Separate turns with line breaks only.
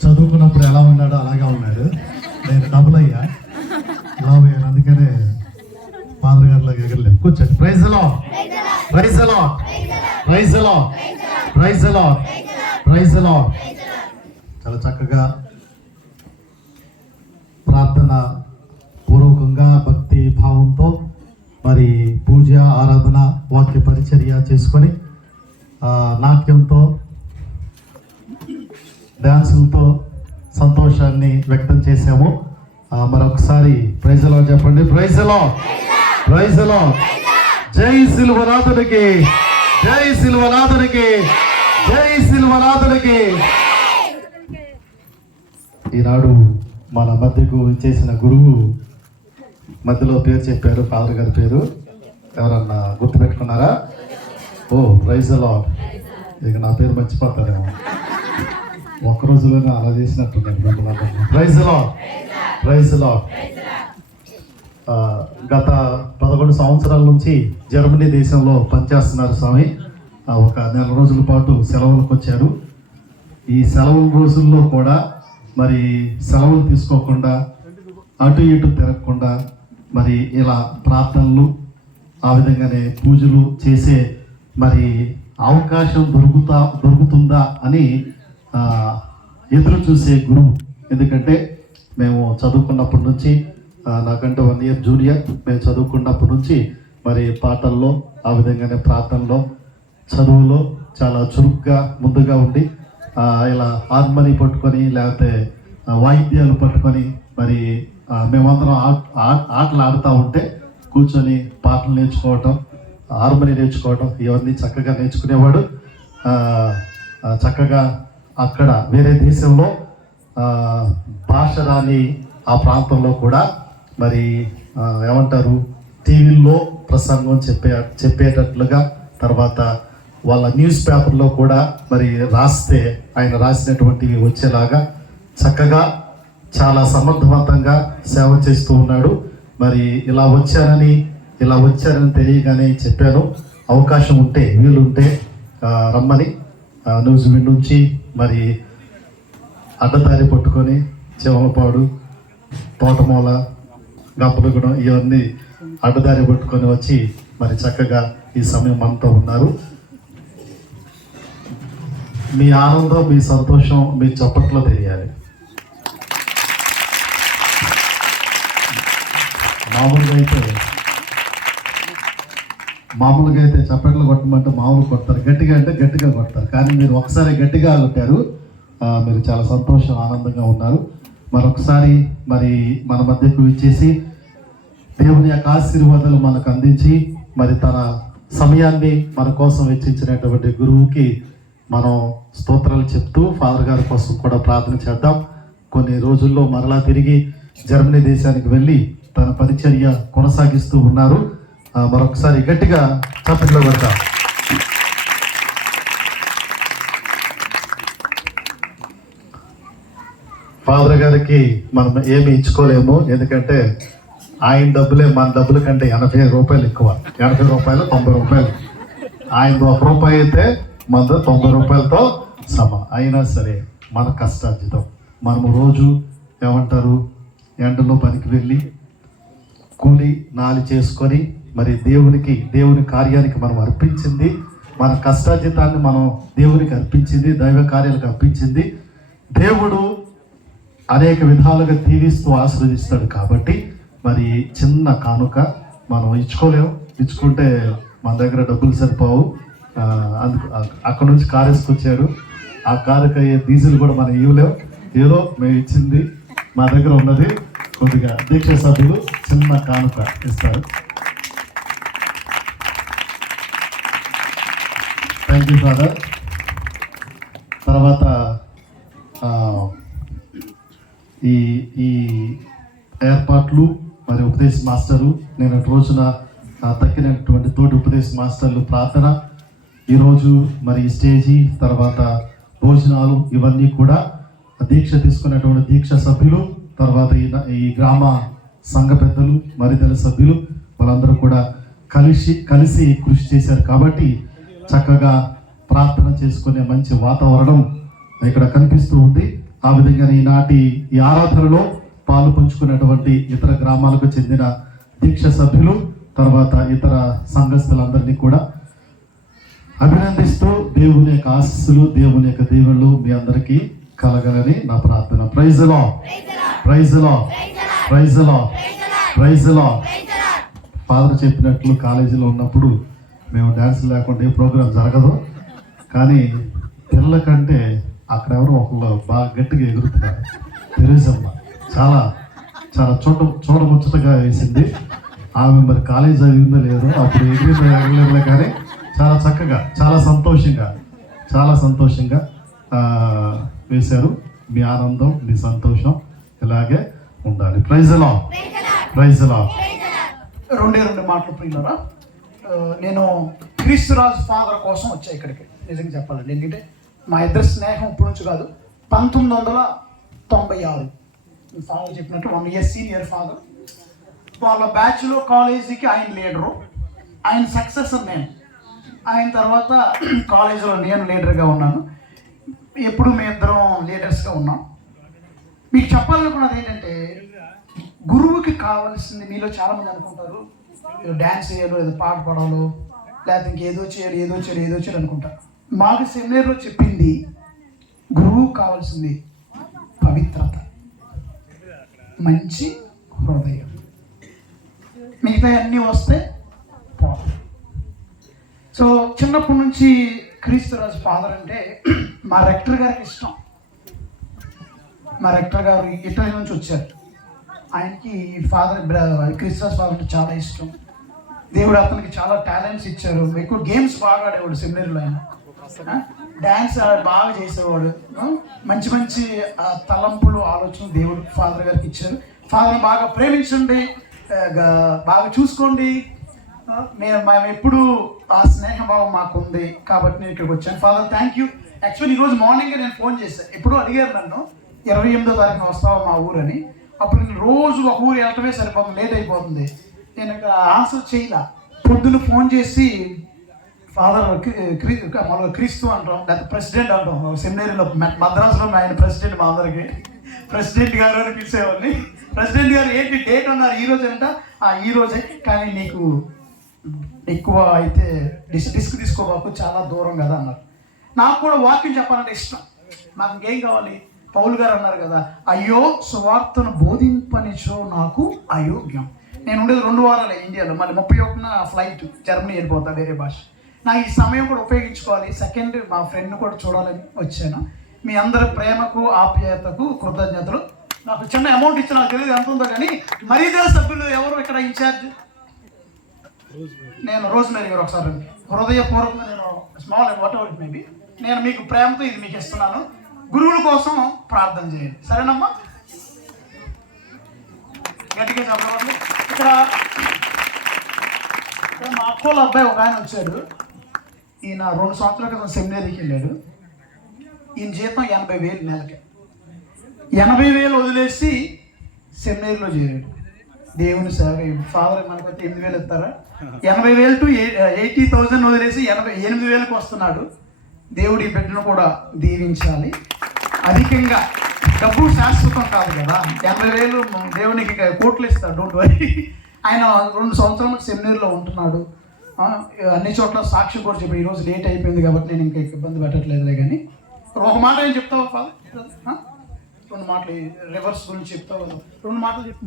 చదువుకున్నప్పుడు ఎలా ఉన్నాడో అలాగే ఉన్నాడు. నేను డబుల్ అయ్యా. లావ్ అయ్యాను. అందుకనే ఫాదర్ గారిలాగా ఎగరలేదు కూర్చోండి. ప్రైజ్ ఎలా ప్రైజ్ ఎలా ప్రైజ్ ఎలా ప్రైజ్ ఎలా ప్రైజ్ ఎలా చాలా చక్కగా ప్రార్థన మరొకసారి ప్రైజలో చెప్పండి. ప్రైజలో ప్రైజలో జై సిల్వనాథునికి. జై సిల్వనాథునికి. జై సిల్వనాథునికి. ఈనాడు మన మధ్యకు చేసిన గురువు మధ్యలో పేరు చెప్పారు ఫాదర్ గారి పేరు. ఎవరన్నా గుర్తుపెట్టుకున్నారా? ఓ ప్రైజ్ అలా ఇక నా పేరు మర్చిపోతారేమో. ఒక్క రోజులోనే అలా చేసినట్టున్నాను ప్రైజ్ అలా ప్రైజ్ లా uh, గత పదకొండు సంవత్సరాల నుంచి జర్మనీ దేశంలో పనిచేస్తున్నారు స్వామి. ఒక నెల రోజుల పాటు సెలవులకు వచ్చారు. ఈ సెలవుల రోజుల్లో కూడా మరి సెలవులు తీసుకోకుండా అటు ఇటు తిరగకుండా మరి ఇలా ప్రార్థనలు ఆ విధంగానే పూజలు చేసే మరి అవకాశం దొరుకుతా దొరుకుతుందా అని ఎదురు చూసే గురువు. ఎందుకంటే మేము చదువుకున్నప్పటి నుంచి నాకంటే వన్ ఇయర్ జూనియర్ మేము చదువుకున్నప్పటి నుంచి మరి పాటల్లో ఆ విధంగానే ప్రార్థనలో చదువులో చాలా చురుగ్గా ముందుగా ఉండి ఇలా హార్మనీ పట్టుకొని లేకపోతే వాయిద్యాలు పట్టుకొని మరి మేమందరం ఆ- ఆటలు ఆడుతూ ఉంటే కూర్చొని పాటలు నేర్చుకోవటం హార్మనీ నేర్చుకోవటం ఇవన్నీ చక్కగా నేర్చుకునేవాడు. చక్కగా అక్కడ వేరే దేశంలో భాష రాని ఆ ప్రాంతంలో కూడా మరి ఏమంటారు టీవీల్లో ప్రసంగం చెప్పే చెప్పేటట్లుగా తర్వాత వాళ్ళ న్యూస్ పేపర్లో కూడా మరి రాస్తే ఆయన రాసినటువంటివి వచ్చేలాగా చక్కగా చాలా సమర్థవంతంగా సేవ చేస్తూ ఉన్నాడు. మరి ఇలా వచ్చానని ఇలా వచ్చారని తెలియగానే చెప్పాను. అవకాశం ఉంటే వీలుంటే రమ్మని. న్యూస్ నుంచి మరి అడ్డదారి పట్టుకొని చివలపాడు తోటమూల గంపలగూడెం ఇవన్నీ అడ్డదారి పట్టుకొని వచ్చి మరి చక్కగా ఈ సమయం మనతో ఉన్నారు. మీ ఆనందం మీ సంతోషం మీ చప్పట్లో తెలియాలి మామూలుగా అయితే మామూలుగా అయితే చప్పట్లు కొట్టమంటే మామూలు కొడతారు. గట్టిగా అంటే గట్టిగా కొడతారు. కానీ మీరు ఒకసారి గట్టిగా కొట్టారు మీరు చాలా సంతోషం ఆనందంగా ఉన్నారు. మరొకసారి మరి మన మధ్యకు ఇచ్చేసి దేవుని యొక్క ఆశీర్వాదాలు మనకు అందించి మరి తన సమయాన్ని మన కోసం వెచ్చించినటువంటి గురువుకి మనం స్తోత్రాలు చెప్తూ ఫాదర్ గారి కోసం కూడా ప్రార్థన చేద్దాం. కొన్ని రోజుల్లో మరలా తిరిగి జర్మనీ దేశానికి వెళ్ళి తన పరిచర్య కొనసాగిస్తూ ఉన్నారు. మరొకసారి గట్టిగా చప్పట్లో కొడతాం. ఫాదర్ గారికి మనం ఏమి ఇచ్చుకోలేము. ఎందుకంటే ఆయన డబ్బులే మన డబ్బుల కంటే ఎనభై రూపాయలు ఎక్కువ. ఎనభై రూపాయలు తొంభై రూపాయలు. ఆయన ఒక రూపాయి అయితే మన తొంభై రూపాయలతో సమ. అయినా సరే మన కష్టార్జితం. మనము రోజు ఏమంటారు ఎండలో పనికి వెళ్ళి కూలి నాలి చేసుకొని మరి దేవునికి దేవుని కార్యానికి మనం అర్పించింది మన కష్టార్జితాన్ని మనం దేవునికి అర్పించింది దైవ కార్యాలకు అర్పించింది. దేవుడు అనేక విధాలుగా దీవిస్తూ ఆశీర్వదిస్తాడు కాబట్టి మరి చిన్న కానుక మనం ఇచ్చుకోలేము ఇచ్చుకుంటే మన దగ్గర డబ్బులు సరిపోవు. అందుకు అక్కడ నుంచి కారు వేసుకొచ్చాడు. ఆ కారుకు అయ్యే డీజిల్ కూడా మనం ఇవ్వలేము ఏదో మేము ఇచ్చింది మా దగ్గర ఉన్నది. కొద్దిగా దీక్ష సభ్యులు చిన్న కానుక ఇస్తారు. థ్యాంక్ యూ ఫాదర్ తర్వాత ఆ, ఈ ఈ ఏర్పాట్లు మరి ఉపదేశ మాస్టరు నేను రోజున తక్కినటువంటి తోటి ఉపదేశ మాస్టర్లు ప్రార్థన ఈరోజు మరి స్టేజీ తర్వాత భోజనాలు ఇవన్నీ కూడా దీక్ష తీసుకున్నటువంటి దీక్ష సభ్యులు తర్వాత ఈ ఈ గ్రామ సంఘ పెద్దలు మరిదల సభ్యులు వాళ్ళందరూ కూడా కలిసి కలిసి కృషి చేశారు కాబట్టి చక్కగా ప్రార్థన చేసుకునే మంచి వాతావరణం ఇక్కడ కనిపిస్తూ ఉంది. ఆ విధంగా ఈనాటి ఈ ఆరాధనలో పాలు పంచుకున్నటువంటి ఇతర గ్రామాలకు చెందిన దీక్ష సభ్యులు తర్వాత ఇతర సంఘస్థులందరినీ కూడా అభినందిస్తూ దేవుని యొక్క ఆశస్సులు దేవుని యొక్క దేవుళ్ళు మీ అందరికీ కలగలని నా ప్రార్థన. ప్రైజ్లో ప్రైజ్లో ప్రైజ్ ప్రైజ్ ఫాదర్ చెప్పినట్లు కాలేజీలో ఉన్నప్పుడు మేము డ్యాన్స్ లేకుండా ఏ ప్రోగ్రాం జరగదు. కానీ పిల్లల కంటే అక్కడ ఎవరో ఒకళ్ళు బాగా గట్టిగా ఎగురుతున్నారు. తెరేసమ్మ చాలా చాలా చూడ చూడముచ్చటగా వేసింది. ఆమె మరి కాలేజ్ చదివిందో లేదో అప్పుడు ఎగిరిందో ఎగరలేదులే కానీ చాలా చక్కగా చాలా సంతోషంగా చాలా సంతోషంగా వేశారు. మీ ఆనందం మీ సంతోషం ఇలాగే ఉండాలి. ప్రైజ్ ఎలా ప్రైజ్ ఎలా
రెండే రెండు మాటలు పోయినారా నేను నేను క్రీస్తురాజు ఫాదర్ కోసం వచ్చా ఇక్కడికి. నిజంగా చెప్పాలండి. ఎందుకంటే మా ఇద్దరు స్నేహం ఇప్పటి నుంచి కాదు పంతొమ్మిది వందల తొంభై ఆరు. ఫాదర్ చెప్పినట్టు వన్ ఇయర్ సీనియర్ ఫాదర్. వాళ్ళ బ్యాచ్లో కాలేజీకి ఆయన లీడరు. ఆయన సక్సెస్ నేను. ఆయన తర్వాత కాలేజీలో నేను లీడర్గా ఉన్నాను. ఎప్పుడు మీ ఇద్దరం లీడర్స్గా ఉన్నాం. మీకు చెప్పాలనుకున్నది ఏంటంటే గురువుకి కావాల్సింది మీలో చాలామంది అనుకుంటారు. డ్యాన్స్ చేయాలో ఏదో పాట పాడాలో లేకపోతే ఇంకేదో చేయాలి ఏదో చేయాలి ఏదో చేయాలి అనుకుంటారు. మాకు సెమినార్లో చెప్పింది గురువు కావాల్సింది పవిత్రత మంచి హృదయం. మిగతా అన్నీ వస్తే పోతాయి. సో చిన్నప్పటి నుంచి క్రీస్తురాజు ఫాదర్ అంటే మా రెక్టర్ గారికి ఇష్టం. మా రెక్టర్ గారు ఇటలీ నుంచి వచ్చారు. ఆయనకి ఫాదర్ క్రిస్మస్ ఫాదర్ అంటే చాలా ఇష్టం. దేవుడు అతనికి చాలా టాలెంట్స్ ఇచ్చారు. ఎక్కువ గేమ్స్ బాగా ఆడేవాడు సెమినరీలో ఆయన. డ్యాన్స్ బాగా చేసేవాడు మంచి మంచి తలంపులు ఆలోచనలు దేవుడు ఫాదర్ గారికి ఇచ్చారు. ఫాదర్ బాగా ప్రేమించండి బాగా చూసుకోండి. మేము మేము ఎప్పుడు ఆ స్నేహభావం మాకు ఉంది కాబట్టి నేను ఇక్కడికి వచ్చాను. ఫాదర్ థ్యాంక్ యూ యాక్చువల్లీ ఈరోజు మార్నింగ్ నేను ఫోన్ చేశాను ఎప్పుడు అడిగారు నన్ను ఇరవై ఎనిమిదో తారీఖున వస్తావా మా ఊరని. అప్పుడు నేను రోజు ఒక ఊరు వెళ్ళటమే సరిపోతుంది లేట్ అయిపోతుంది. నేను ఇంకా ఆన్సర్ చేయలే. పొద్దున్న ఫోన్ చేసి ఫాదర్ uh, uh, uh, మనం క్రీస్తు అంటాం లేకపోతే ప్రెసిడెంట్ అంటాం. సెమినరీలో మద్రాసులో ఆయన ప్రెసిడెంట్ మా అందరికి. ప్రెసిడెంట్ గారు అని పిలిచేవాడిని. ప్రెసిడెంట్ గారు ఏంటి డేట్ అన్నారు ఈ రోజు అంట? "ఆ, ఈ రోజే. కానీ నీకు ఎక్కువ అయితే డిస్ డిస్క్ తీసుకోబాకు చాలా దూరం కదా అన్నారు. నాకు కూడా వాక్యం చెప్పాలంటే ఇష్టం. నాకు ఇంకేం కావాలి? పౌల్ గారు అన్నారు కదా అయ్యో సువార్తను బోధింపనిచో నాకు అయోగ్యం. నేను ఉండేది రెండు వారాలే ఇండియాలో. మళ్ళీ ముప్పై ఒకటిన ఫ్లైట్ జర్మనీ వెళ్ళిపోతా వేరే భాష. నా ఈ సమయం కూడా ఉపయోగించుకోవాలి. సెకండ్ మా ఫ్రెండ్ కూడా చూడాలని వచ్చాను. మీ అందరి ప్రేమకు ఆప్యాయతకు కృతజ్ఞతలు. నాకు చిన్న అమౌంట్ ఇచ్చిన నాకు తెలియదు ఎంత ఉందో కానీ మరీదే సభ్యులు ఎవరు ఇక్కడ ఇన్ఛార్జ్ నేను రోజ్ మేరీ గారు ఒకసారి హృదయపూర్వకంగా నేను small whatever it maybe నేను మీకు ప్రేమతో ఇది మీకు ఇస్తున్నాను. గురువుల కోసం ప్రార్థన చేయండి. సరేనమ్మా? గట్టిగా చెప్పవాలి ఇక్కడ ఇక్కడ మా అక్కోళ్ళ అబ్బాయి ఒక ఆయన వచ్చాడు. ఈయన రెండు సంవత్సరాల క్రితం సెమినరీకి వెళ్ళాడు ఈయన జీతం ఎనభై వేలు నెలకి. ఎనభై వేలు వదిలేసి సెమినరీలో చేరాడు. దేవుని సేవ ఫాదర్ మనకైతే ఎనిమిది వేలు ఇస్తారా? ఎనభై వేలు టు ఎయిటీ థౌజండ్ వదిలేసి ఎనభై ఎనిమిది వేలకు వస్తున్నాడు. దేవుడి బిడ్డను కూడా దీవించాలి. అధికంగా డబ్బు శాశ్వతం కాదు కదా. ఎనభై వేలు దేవునికి కోట్లు ఇస్తాడు. డోంట్ వరీ ఆయన రెండు సంవత్సరాలకు సెమినరీలో ఉంటున్నాడు. అన్ని చోట్ల సాక్ష్యం కూడా చెప్పాడు. ఈరోజు లేట్ అయిపోయింది కాబట్టి నేను ఇంకా ఇబ్బంది పెట్టట్లేదులే కానీ ఒక మాట ఏం చెప్తావా ఫాదర్? రెండు మాటలు రివర్స్ గురించి చెప్తావు? రెండు మాటలు చెప్పి.